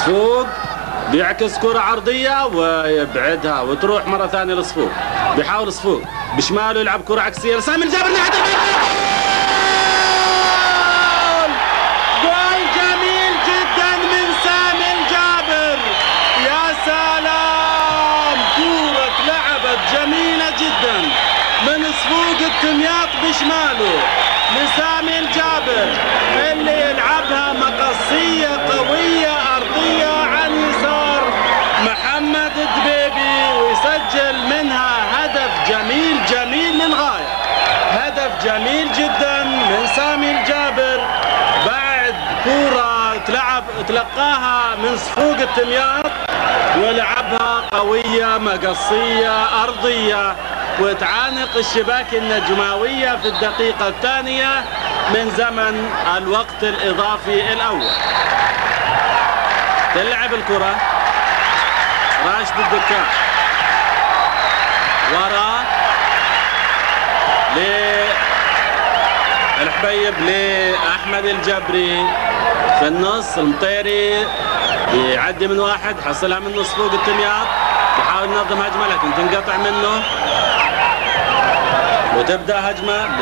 صفوق بيعكس كرة عرضية ويبعدها وتروح مرة ثانية لصفوق. بيحاول صفوق بشماله يلعب كرة عكسية لسامي الجابر ناحية الجول. جول جميل جدا من سامي الجابر. يا سلام، كرة لعبت جميلة جدا من صفوق التمياط بشماله لسامي الجابر اللي يلعبها مقصية قوية أرضية عن يسار محمد الدبيبي ويسجل منها هدف جميل جميل للغاية. هدف جميل جدا من سامي الجابر بعد كرة تلقاها من صفوق التمياط ولعبها قوية مقصية أرضية وتعانق الشباك النجماوية في الدقيقة الثانية من زمن الوقت الإضافي الأول. تلعب الكرة راشد الدكان وراء للحبيب لأحمد الجبري في النص. المطيري يعدي من واحد حصلها من نص فوق التمياط يحاول ينظم هجمة لكن تنقطع منه وتبدأ هجمة